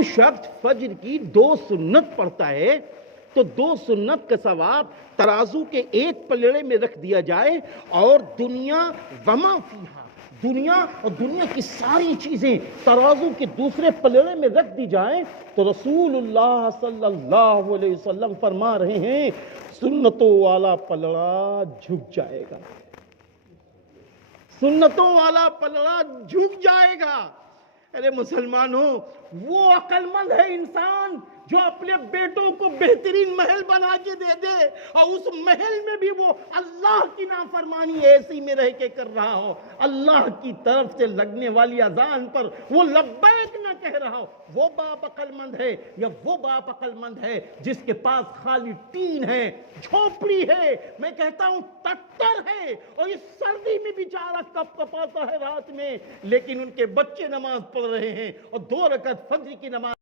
جو شخص فجر کی 2 سنت پڑھتا ہے تو 2 سنت کا ثواب ترازو کے ایک پلڑے میں رکھ دیا جائے اور دنیا وما فیہا، دنیا اور دنیا کی ساری چیزیں ترازو کے دوسرے پلڑے میں رکھ دی جائیں تو رسول اللہ صلی اللہ علیہ وسلم فرما رہے ہیں سنتوں والا پلڑا جھک جائے گا، سنتوں والا پلڑا جھک جائے گا۔ ارے مسلمانوں، وہ عقل مند ہے انسان جو اپنے بیٹوں کو بہترین محل بنا کے دے دے اور اس محل میں بھی وہ اللہ کی نافرمانی ایسی میں رہ کے کر رہا ہو، اللہ کی طرف سے لگنے والی اذان پر وہ لبیک نہ کہہ رہا ہو۔ وہ باپ عقل مند ہے یا وہ باپ عقل مند ہے جس کے پاس خالی ٹین ہے، جھوپڑی ہے، میں کہتا ہوں تٹر ہے، اور اس سردی میں بیچارہ کپ کپاتا ہے رات میں، لیکن ان کے بچے نماز پڑھ رہے ہیں اور 2 رکعت فجر کی نماز